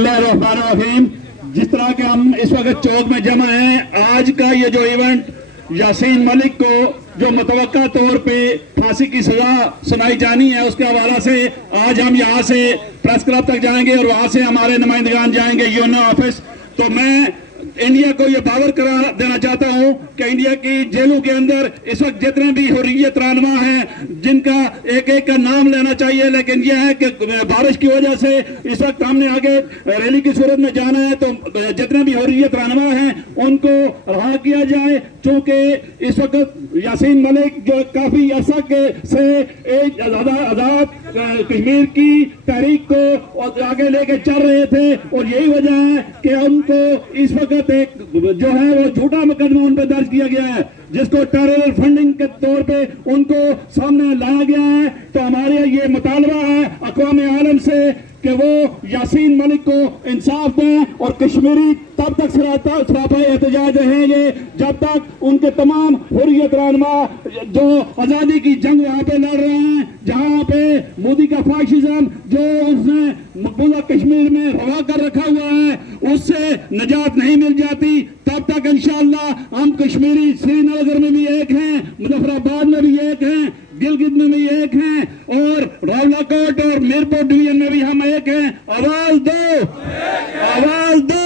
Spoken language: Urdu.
اللہ الرحمن الرحیم. جس طرح کے ہم اس وقت چوک میں جمع ہیں، آج کا یہ جو ایونٹ یاسین ملک کو جو متوقع طور پہ پھانسی کی سزا سنائی جانی ہے، اس کے حوالہ سے آج ہم یہاں سے پریس کلب تک جائیں گے اور وہاں سے ہمارے نمائندگان جائیں گے یونین آفس. تو میں انڈیا کو یہ باور کرا دینا چاہتا ہوں کہ انڈیا کی جیلوں کے اندر اس وقت جتنے بھی حریت رہنما ہیں، جن کا ایک ایک کا نام لینا چاہیے، لیکن یہ ہے کہ بارش کی وجہ سے اس وقت ہم نے آگے ریلی کی صورت میں جانا ہے. تو جتنے بھی حریت رہنما ہیں ان کو رہا کیا جائے، چونکہ اس وقت یاسین ملک جو کافی عرصہ سے ایک آزاد کشمیر کی تحریک کو آگے لے کے چل رہے تھے، اور یہی وجہ ہے کہ ان کو اس وقت ایک جو ہے وہ جھوٹا مقدمہ ان پہ درج کیا گیا ہے، جس کو ٹیرر فنڈنگ کے طور پہ ان کو سامنے لایا گیا ہے. تو ہمارے یہ مطالبہ ہے اقوام عالم سے کہ وہ یاسین ملک کو انصاف دیں، اور کشمیری تب تک سراپا احتجاج رہیں گے جب تک ان کے تمام حریت رہنما جو آزادی کی جنگ وہاں پہ لڑ رہے ہیں، جہاں پہ مودی کا فاشزم جو اس نے مقبوضہ کشمیر میں روا کر رکھا ہوا ہے، اس سے نجات نہیں مل جاتی. تب تک انشاءاللہ ہم کشمیری سری نگر میں بھی ایک ہیں، مظفر آباد میں بھی ایک ہیں، گلگت میں بھی ایک ہیں، اور راولاکوٹ اور میرپور ڈویژن میں بھی ہم ایک ہیں. آواز دو، آواز دو.